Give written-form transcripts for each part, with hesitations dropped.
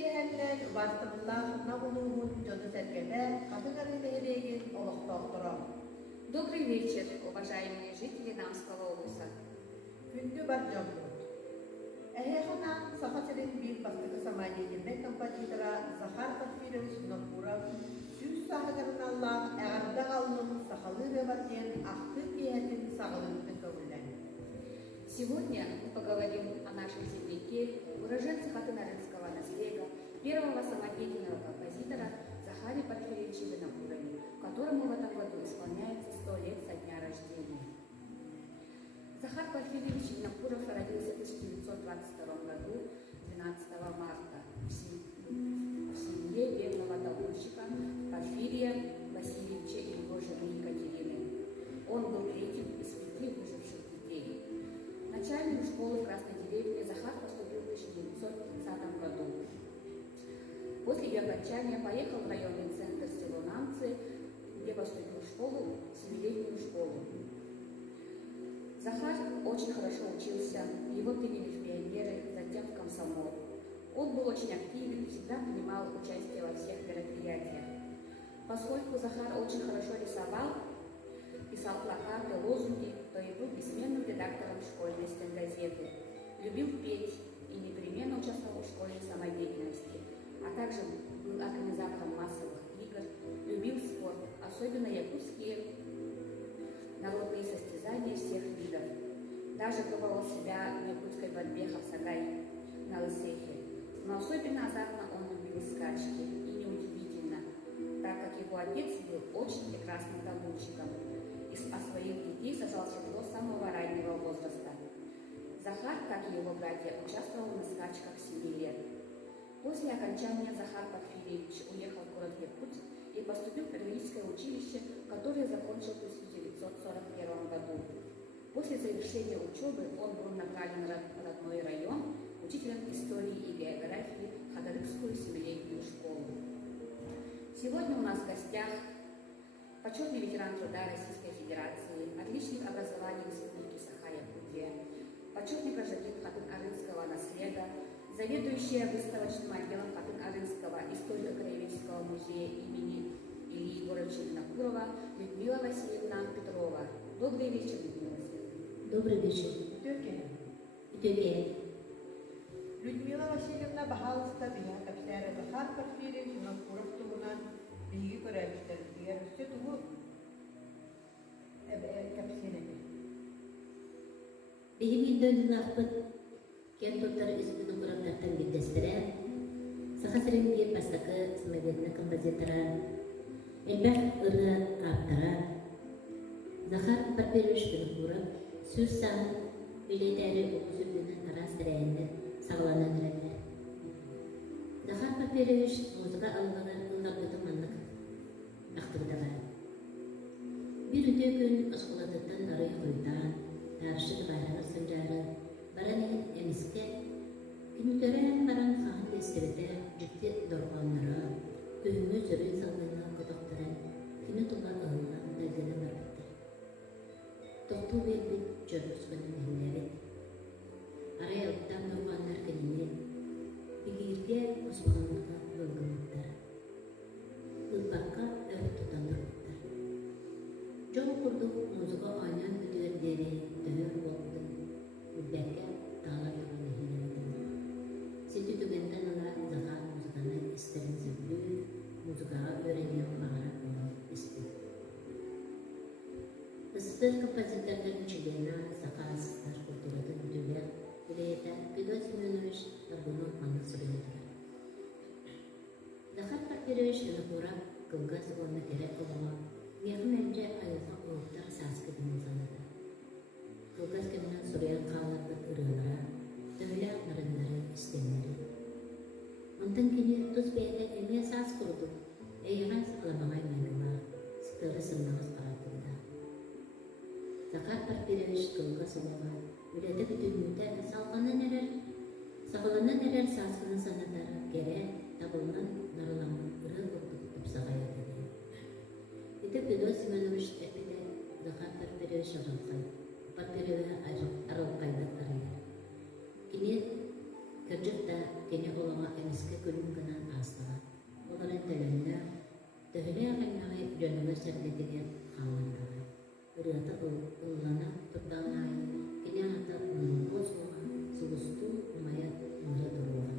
киһэллэн убастымыллаах набулуумун дьону сэргэтэ катыгарын эһилиэгин олохтоохтором. Добрый вечер, уважаемые жители Намского улуса. Күндү бар жоммут. Эһэханан сахасырын бир бастыкы саманиятинбек композитора Захар Порфирьевич Винокуров сүз саһагарыналлаах эҕарда галлым сахалыыра батиэн ахты киэһэтин саҕалыытын көвүллэн. Сегодня мы поговорим о нашем земляке, уроженце Хатынарынского наследия, первого самодеятельного композитора Захаре Порфирьевиче Винокурове, которому в этом году исполняется 100 лет со дня рождения. Захар Порфирьевич Винокуров родился в 1922 году 12 марта в семье бедного добытчика Порфирия Васильевича и его жены Екатерины. Он был третьим из 5 выживших детей. В начальную школу в Красной деревне Захар поступил в 1930 году. После ее окончания поехал в районный центр село Намцы, где поступил в школу, 7-летнюю школу. Захар очень хорошо учился, его приняли в пионеры, затем в комсомол. Он был очень активен, всегда принимал участие во всех мероприятиях. Поскольку Захар очень хорошо рисовал, писал плакаты, лозунги, то и был бессменным редактором школьной стенгазеты. Любил петь и непременно участвовал в школьной самодеятельности, а также был организатором массовых игр, любил спорт, особенно якутские народные состязания всех видов. Даже пробовал себя в якутской борьбе хавсагай на лысехе. Но особенно азартно он любил скачки, и неудивительно, так как его отец был очень прекрасным добытчиком и освоил детей сажал в седло с самого раннего возраста. Захар, как и его братья, участвовал на скачках с 7 лет. После окончания Захар Порфирьевич уехал в город Якутск и поступил в педагогическое училище, которое закончил в 1941 году. После завершения учебы он был направлен в родной район учителем истории и географии в Хатырыкскую 7-летнюю школу. Сегодня у нас в гостях почетный ветеран труда Российской Федерации, отличник образования Республики Саха-Якутия, почетный гражданин Хатын-Арынского наследия, заведующая выставочным отделом Хатын-Арынского историко-краеведческого музея имени Ильи Егоровича Винокурова Людмила Васильевна Петрова. Добрый вечер, Людмила Васильевна. Добрый вечер. Тёке. Людмила Васильевна бахалыста биһа капсәре Захар Порфирьевич Винокуров тугунан биһиги көрәбистер дигәр үсте тугу капсенеге. Биһиги дөндүнахпыт кен тоттар испыны курактартан биддестере сахасырынги пастакы самодеятельный композитора элбэх ыры аптара Захар Порфирьевич Винокуров сүз саһын билетәре окусүбүнүн арас тирәйинде сагланан эрелер. Захар Порфирьевич музыка алгыгар ылларбытын маннык актырдага. Bir үтө күн оскуладыттан ары куйтан, таршы байрагар сынжары, баран эмиске, күнүтөрен баран хаан эстебете битти доргоннары, көймө зөрүн салгына котоктарын, күнү тула ыллан дәлгені барбыттыр. Тоқту белбит жөргүскөнүн эллебит. Арай алттан доргоннар кенини, бигирге оспағанлыға бөлгіміттір. Ылбаққа өр тұтандырмыттыр. Жол құрдық музыка айнан өтөрдері төр болдым. Үлбәкке тағалар yoğun ehilемдім. Сеті түгенден ала Захар музыканы істерін зөбілі, музыкаға өренген бағара болын істі. Ыстыр композиторларын чигена сақасыздар культурады бүтілер Билета Федор Семенович Горбунов манны сөйледілер. Захар Порфирьевич Винокуров кылга сығылны керек олыға Меғым әмже айылға олықтар саскы дінің санады. Кылгас кемінен сұриян қаларбыт ұрығыра, өвілі нарындары істемері. Онтан кені тұз бәйді әме сас құрды, әйіған сықыламағай мәңгіла, сықыры сыннағыз қаратында. Захар Порфирьевич кылга сығылға Үледі бүтінмүйті сағыланын әрер сасқыны санатары кере табылынан нарыламын ұры бұлдық тұпсаға еді. Еті Федор Семенович әпеді Захар Порфирьевич Порфирьевич арылқайдық арайыр. Кені кіржікті кені олыңа әміс Аскы күлүм гынан астыға. Оларын тәлімді, төхілі ағайнағы жөнімі сәргетіге қалындығы. Үріғаты ұллана тұттағына кене аты ұныңғы соға, сұғысту ұмая ұңғы тұруға.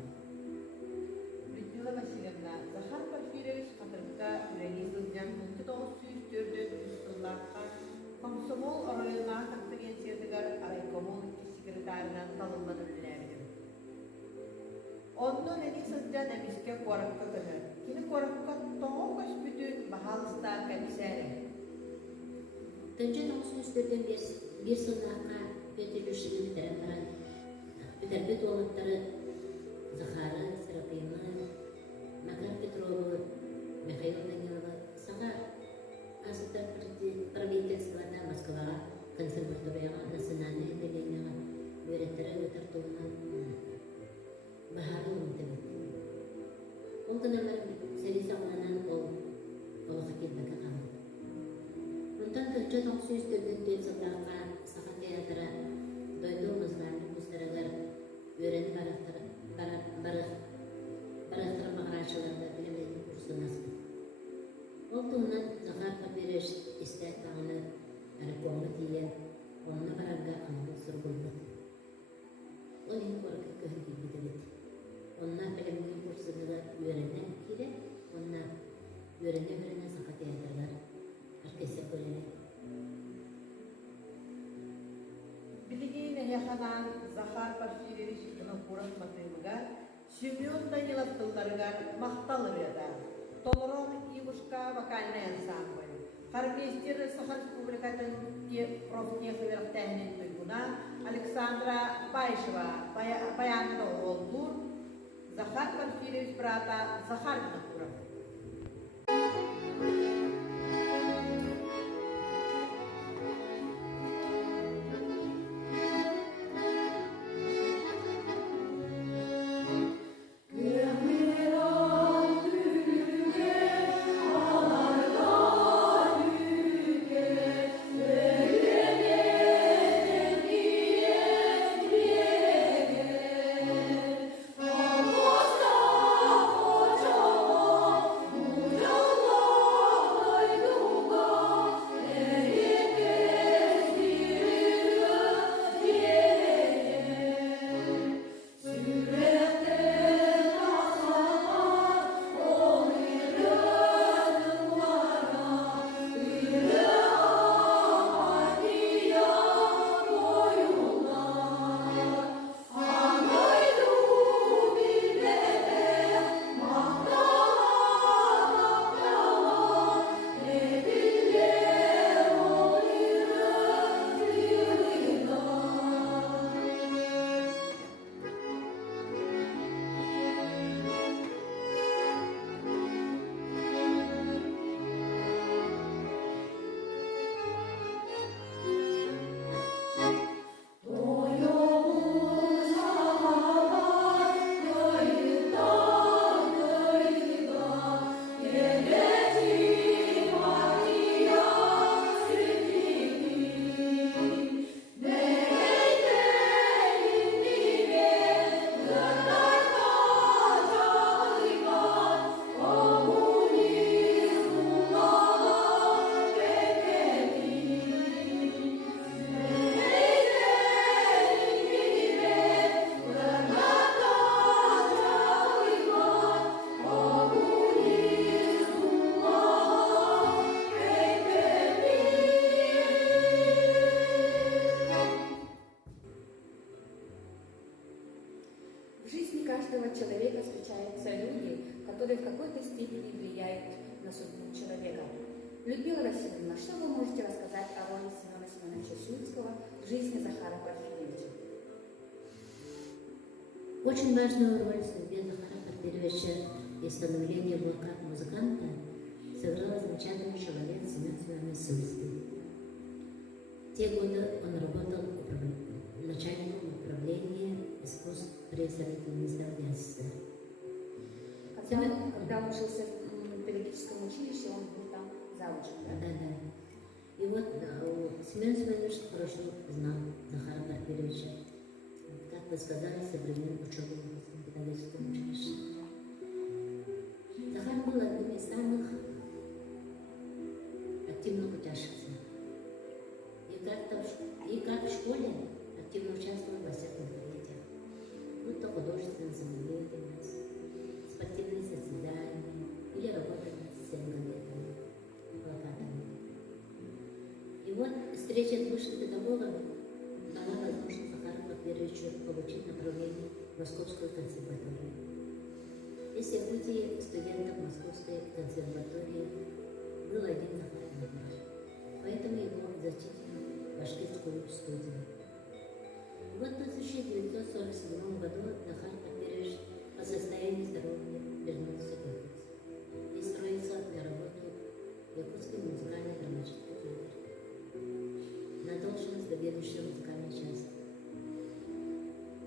Людмила Васильевна, Захар Порфирьевич қатырықта үрәне жылдан 1904 жылларға комсомол орайына конференциядығар арайкомол секретарынан талынған үлілерді. Онның әне сылдан әмеске қорыққа кігі. Кені қорыққа тоғын көз бүтін бағалыста комиссәрі. Тönce 1904'den bir sınavga Petrüş'ü bitirbet olanları Zakhar'ı, Serapim'ı, Makar Petrov'u, Mikhail Danilов'ı sağa asıtlar правительство'da Moskva'ya, konservatoriyaga, nasyonalne отделениега öğretleri ötertuğundan baharı umutebet. Ol dönemlerin serisi olanan ol vakitdeki kaldı. Bundan önce 1904'den жылларға Sakat Teatr'a doyduğu mızrağını gösteriler öğrenip barıktırma araçlarında bilimlerin kursu nasıl. Olduğundan Захар Порфирьевич istek dağını arıkoğunu diye onunla baranga anılı sürgüldü. Onun korku köhündü gidebildi. Onlar bilimlerin kursunu da öğrenen kire, onlar öğrenen Sakat Teatr'lar herkese öğrenir. Билигейне яханан Захар Порфирьевич Янакуров матымыга Семен Данилов тылдарыгар мақталыр еді. Толырон Ивушка вокальный ансамбль. Хармейстер Саха Республикатын профтеховер тәнен тойгуна Александра Байшева баянды олдур Захар Порфирьевич брата Захар Янакуров. Человека встречаются люди, которые в какой-то степени влияют на судьбу человека. Людмила Васильевна, что вы можете рассказать о роли Семена Семеновича Сюицкого в жизни Захара Порфирьевича? Очень важную роль в судьбе Захара Порфирьевича и становлении его как музыканта сыграл замечательный человек Семен Семенович Сюицкий. В те годы он работал начальником управления искусств при Совете министров СССР. Когда он учился в педагогическом училище, он был там заучен, да? Да. И вот Семен Семенович хорошо знал Захара Порфирьевича. Как вы сказали, со времен учебы в педагогическом училище. самых активных учащихся. И как в школе активно участвовал во всех мероприятиях, будь то художественная самодеятельность, спортивные состязания или работа над сценгометрами, плакатами. И вот встреча с высшим педагогом дала возможность Захару Порфирьевичу получить направление в Московскую консерваторию. Из событий студентов Московской консерватории был один Захар Порфирьевич, поэтому его зачислили в башкирскую студию. В 1947 году Захар Порфирьевич по состоянию здоровья вернулся в Якутск и строился на работу в Якутский музыкально-драматический театр на должность заведующего музыкальной части.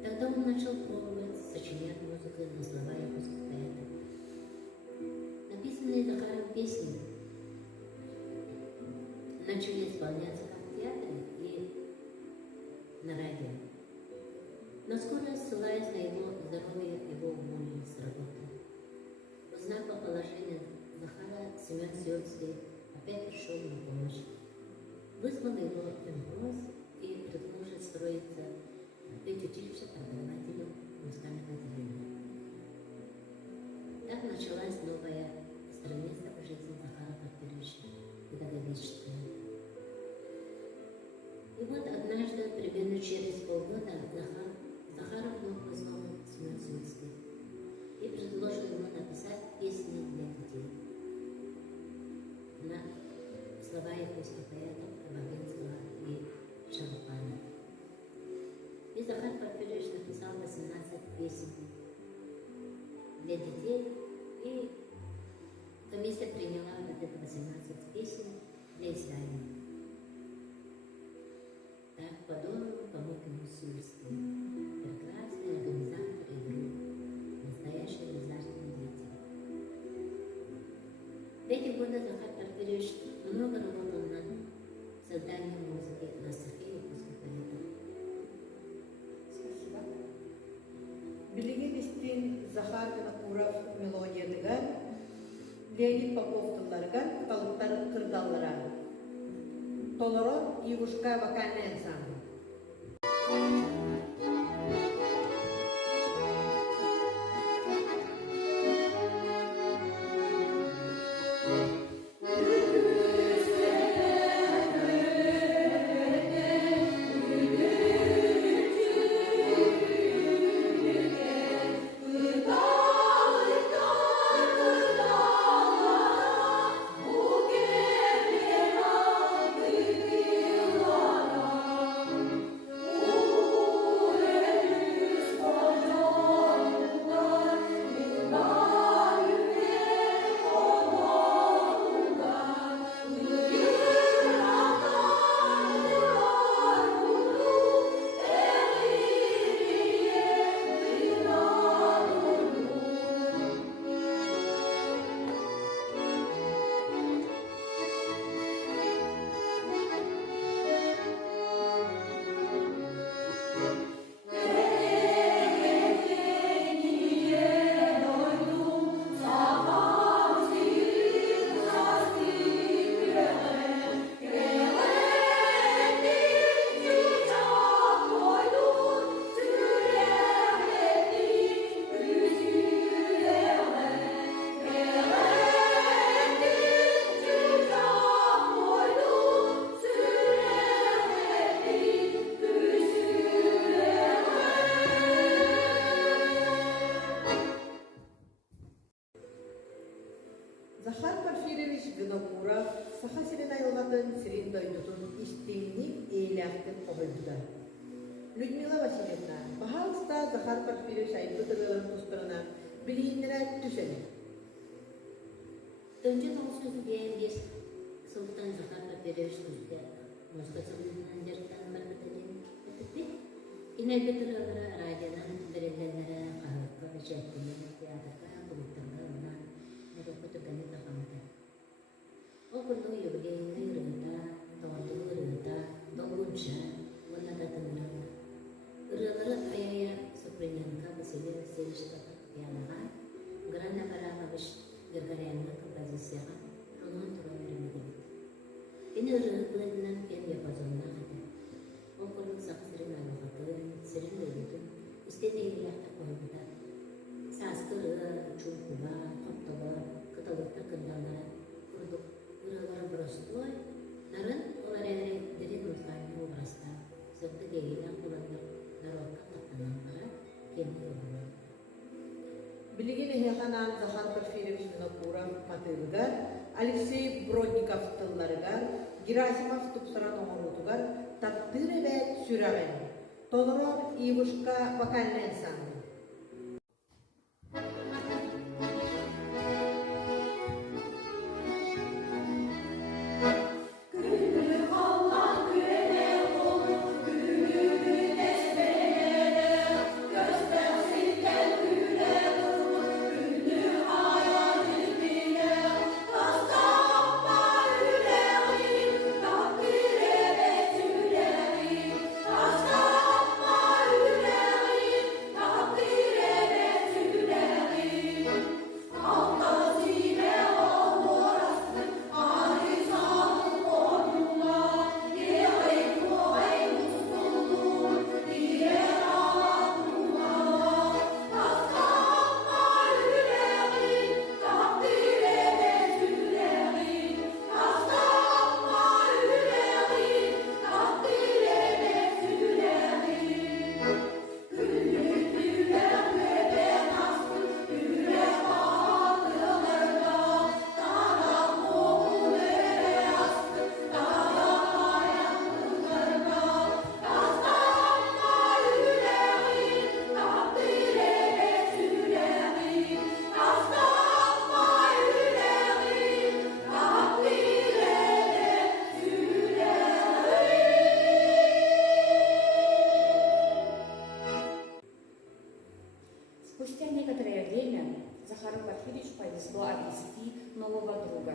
Тогда он начал пробовать сочинять музыку на слова якутских поэтов. Написанные Захаром песни начали исполняться как в театре и на радио. Но скоро, ссылаясь на его здоровье, его уволили с работы. Узнав о положении Захара, Семен Сиотский опять пришел на помощь. Вызвал его в МГОС и предложил строиться в училище преподавателю музыкального отделения. Так началась новая страница в жизни Захара Порфирьевича, педагогическая. И вот однажды, примерно через полгода, Захаров вновь вызвал Семен Сиотский и предложил ему написать песни для детей на слова якутских поэтов Бабинского и Шарупана. И Захар Порфирьевич написал 18 песен для детей, и комиссия приняла вот это 18 песен для издания. Так подобно помог ему Сиотский, прекрасный организатор и друг, настоящий обязательный деятель. В эти годы Захар Порфирьевич много работал над созданием музыки классики и якутских поэтов. Спасибо. Билигин истин Захар Винокуров мелодиядыган, Леонид Попов тылларган, калыктар кырдаллара. Толорон Ивушка вокальный ансамбль. Захар Порфирьевич Винокуров сахасирин айылгатын сирин дойдутун истинник эйлактын обойдуда. Людмила Васильевна, пожалуйста, Захар Порфирьевич айбытырылын тустарына билийиннере түсени. Тönce olsun diye bir Sultan Захар Порфирьевич Türk'te muzga sığınan yerden barkatının ötüpi. Yine götürüyorlar radyodan verenlere kahve ve çekimleri tiyatrda bulutlarına ona nereye ganita kamata. O konu yürüyeni rıhta, doğduğu rıhta, doğunca ona da tınırına. Rıhları ayaya Supriyanka Vasiliya Selişka Yanaha, Grana Karamavış Gagarenka Kapazi экспозицияға ролан туран бермеген. Ені ұрығы бұлайынан ен япазонына қады. Ол құрдық сақсырын алуғаты, сірін өлігін, істен ейліяқта қойбыда. Саскы ұрығы, чуңқуға, топтығы, қыталықта қындалары, құрдық ұрығылары бұрысты ой, нарын олар әрі дірін ұлғайны образда, сұрды кейгілен құландар народқа қаттанан бара, кемді олар. Билигин эханан Захар Порфирьевич Винокуров матылгар, Алексей Бродников тылларыгар, Герасимов тупсаран оңорутугар, таптыры бәт сүрәген. Толырор Ивушка вокальный ансамбль. Спустя некоторое время Захару Порфирьевичу повезло обрести нового друга,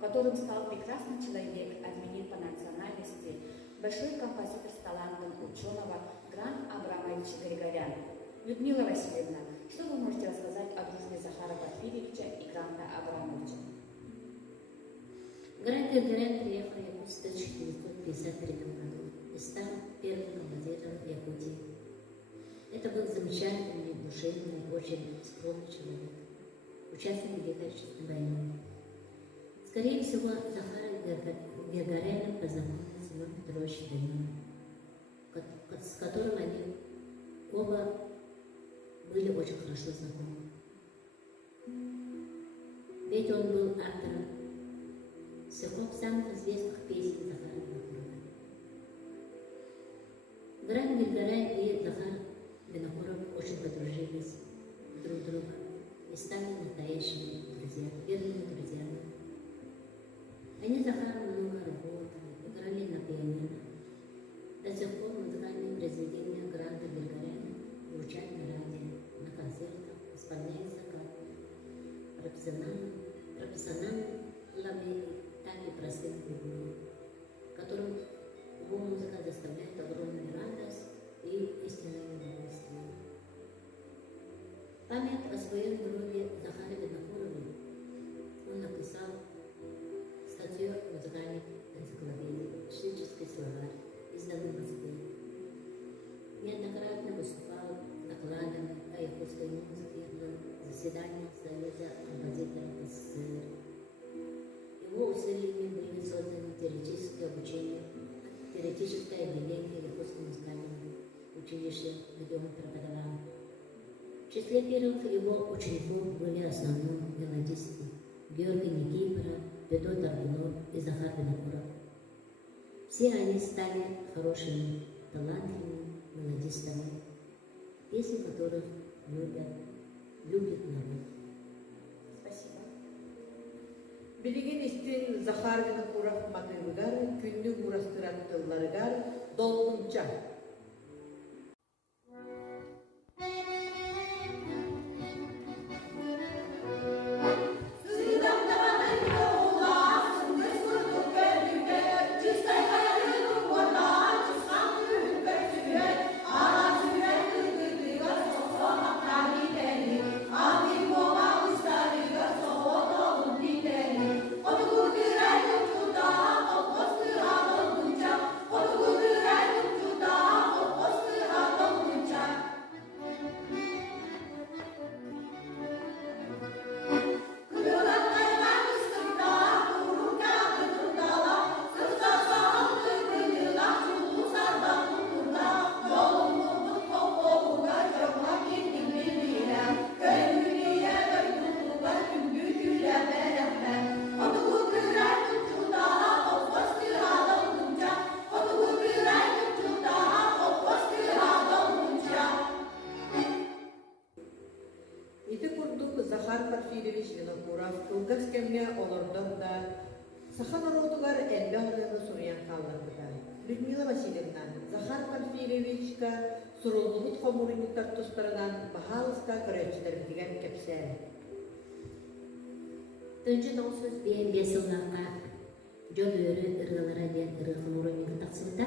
которым стал прекрасный человек, армянин по национальности, большой композитор с талантом ученого Гран Абрамовича Григорян. Людмила Васильевна, что вы можете рассказать о дружбе Захара Порфирьевича и Грана Абрамовича? Гран Григорян приехал в Якутск в 1953 году и стал первым композитором в Якутии. Это был замечательный, душевный, очень скромный человек, участник Великой Отечественной войны. Скорее всего, Захар Григорян познакомился с Иваном Петровичем Даниловым, с которым они оба были очень хорошо знакомы. Ведь он был автором стихов самых известных песен Захара Винокурова. Гран Григорян и Захар Винокуров очень подружились друг друга и стали настоящими друзьями, верными друзьями. Они с Захаром много работали, играли на пианино. До сих пор музыкальные произведения Грана Григоряна звучат на радио, на концертах, исполняются как профессионалами, так и простым людьми, которым его музыка доставляет огромную радость и истинное удовольствие. Память о своем друге Захаре Винокурове он написал статью в музыкальной энциклопедии «Шический словарь», изданный в Москве. Неоднократно выступал докладами о якутской музыке на заседаниях Союза композиторов СССР. Его усилиями были созданы теоретическое отделение Якутского музыкального училища, где он преподавал. В числе первых его учеников были в основном мелодисты Георгий Никифоров, Петр Торгунов и Захар Винокуров. Все они стали хорошими, талантливыми мелодистами, песни которых любит народ. Спасибо. Билигин истин Захар Винокуров матылгар, күннү урастыраттыларыгар, долгунча. Кылгас кемне олордон да сахан оротугар элбе орыны суруян калларбыта. Людмила Васильевна, Захар Порфирьевичка сурулбут хомурунуттар тустарынан бахалыста көрөчтөр деген кепсер. Тönce de o söz diyen bir sıllarla jol örü ırgılara diyen ırgı murunun taksımda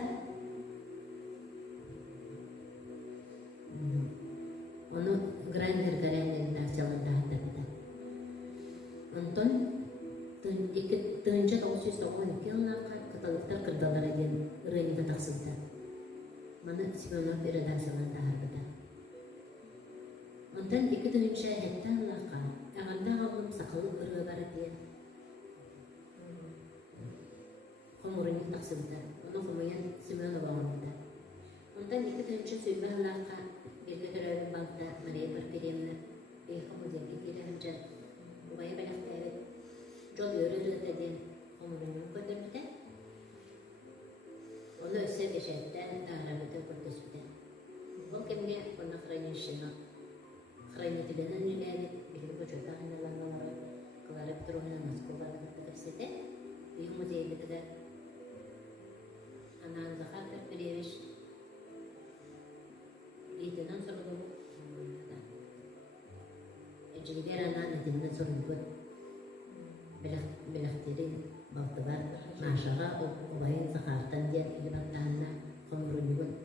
onu grander garenlerin tarçalarında hatta. Ondan tönce de o söz 12 yıllarla katalıklar kırdalara diyen ırgı taksımda. Bana Simonov bir redaksiyalarında hatta. Ondan iki dönüşe hetten laqa. Ağanda ağabım sakalı ırgılara diyen Komurunun taksımda. Onu kumayan Simonov ağabımda. Ondan iki dönüşe söyleme laqa. Birge görevli bankta Maria Porfiriyevna bir komudyen gidiyle hemce Ubaya belakta evet jol yörü dediğin komurunun götürmüde. Onu öse deşetten dağlarıda kurtuşmude. O kemge ona kırayışına kırayıtılanan ileri bilgi koçota hanılanları kılarıp duruğuna Moskova'da kırtırsede bir muzeyde de Anan Захар Порфирьевич Lidenen sorulu Ejigler anan edilmen sorulu Belaktirin baltılar Maşağa obayın Zahar'tan diyen ilbatlarına komurunluğun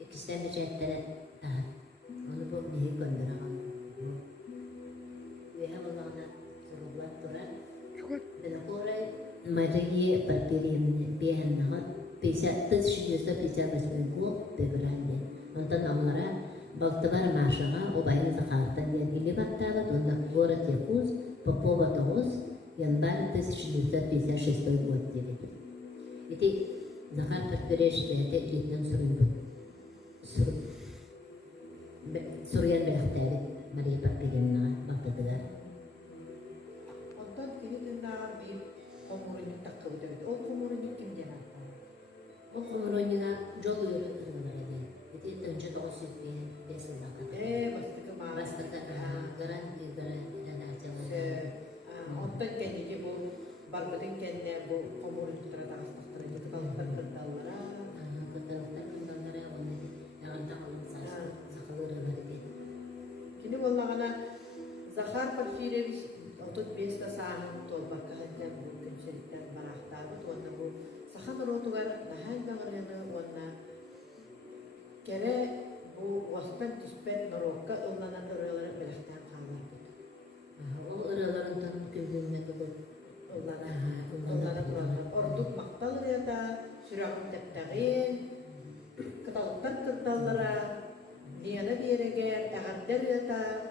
ikisinden de cehetlere daha onu bu neyi gönderelim ve havalarına sorulular durar ben koray Maria Porfiriyevna bir anlağı 1958 gol beberandi. Ondan onlara baltılar Maşağa obayın Zahar'tan diyen ilbatlarına ondan город Якутск Попова 9 январь 1956 год dedi. Эти Захар Порфирьевич это литнен Сурьян белахтали Мария Порфирьевна бактыдыгар. Ondan biri dindağa bir komurunun takıbı dövdü. O komurunun kimden attı? O komuronyuna jol yürü ırgılara diye. Эти önce de o sütüye besinde kadar. Bastıkı mağazı. Bastıkta garan redakçaları. Ondan kendisi bu Barbadın kendine bu komurunun tıradağı kalıplar kırdalara. Kırdalıklar kırdalara onu yağında alın sakılı ırgıları diye. Şimdi vallahi Захар Порфирьевич 35 sahip tolbakka hatten bu günçelikten baraktarı tuanna bu sahan rotugar nahay bangarını onna kere bu waspen tuspet norokka onlanan ırıları belaktan kalır. O ırıların tanım küldüğüne kadar Onlanan orduk maktalı ya da sürakın teptağin katalıktan kırtallara niyana diyereger eğadder ya da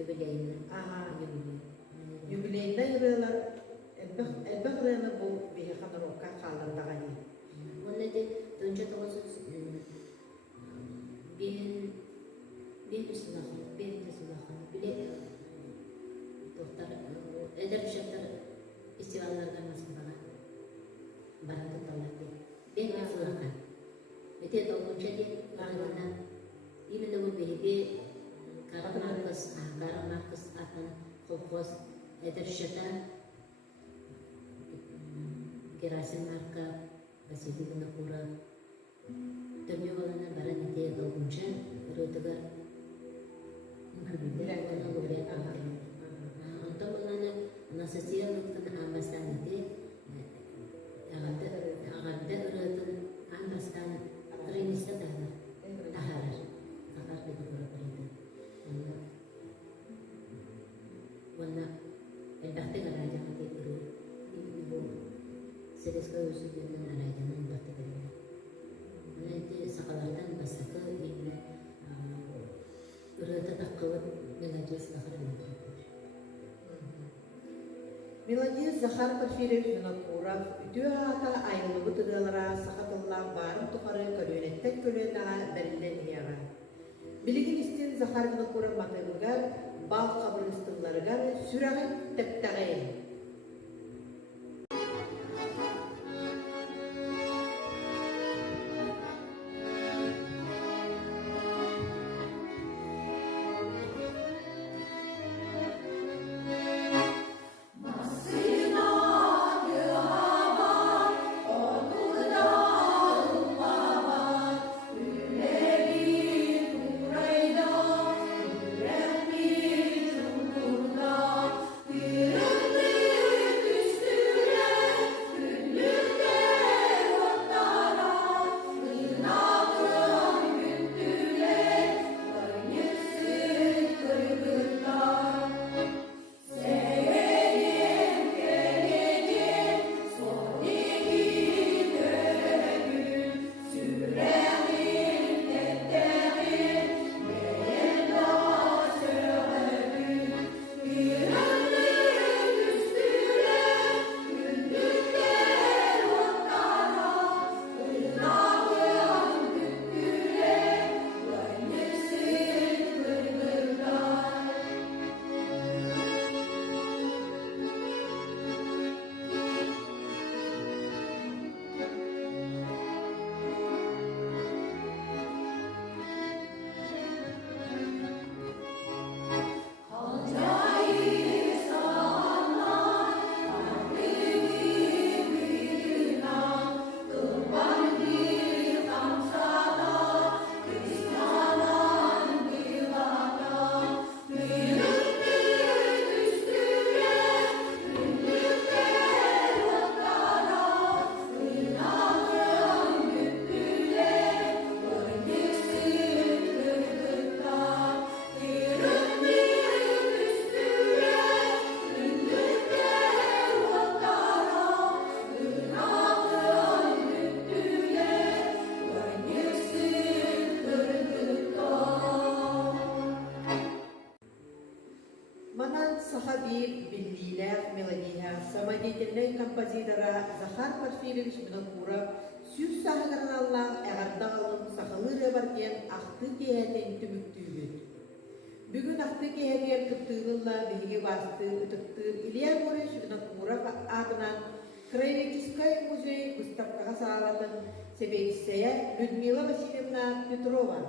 Юбилейный. Юбилейна yırılar elbette rena bu bir hanırokka kalırdağı. Он эти önce de olsun bir sınavı bile doktor eder şartlar istivanlardan nasıl bana barang terlalu bir sınavı. Itu doktor jadi karena ini namun bebe karena Markus akan fokus ederşeten Gerasim marka Vasili Gunapura Tönyo olana baran ite dolgunca Rötüga Mungkabide ona lubya konten Untuk olana Nasasiya nuktan ambastan ite Agada Rötün ambastan Trinista taharar Kakar kita pura-pura Wala edakte garaja mati turu ibu sedeska usul dengan garaja nan bakte garaja nanti sakalardan basaka ibu urata takkawat melajis lakar Miladiyya Захар Порфирьевич Gunapurov ütühata ayrılığı tıgalara sakatıllar barım tukarı körünetten körünetten berinden yağa. Bilgin istin Захар Gunapurov matırıgar bal kabırıstınlarıgar sürağın teptağayın. Бардиев Биллилях мелодия самодеятельный композитора Захар Порфирьевич Винокуров сүз сахыгарын аллах әғардағалым сақылыры барден ақты кейәтен түміктүйбіт. Бүгін ақты кейәтер күптігілла бейге басты үтіктір Илья Борис Винокуров атынан Краеведческий музей выставкаға сағалатын себейгісея Людмила Васильевна Петрова.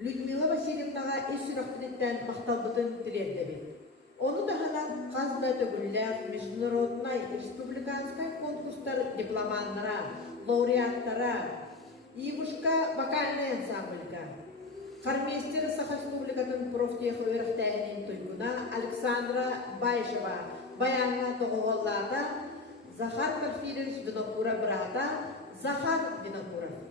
Людмила Васильевнаға ес сүрақтынеттен мақталбытын тілердебет. Оны дағанан қазына төгілләр международнай республиканскай конкурстар дипломаннара, лауреаттара, Ивушка вокальный ансамбльга. Хармейстер Саха Республикатын профтех өріқтәйінен тойгуна Александра Байшева баянға тоғығыллата Захар Порфирьевич Винокуров брата Захар Винокуров.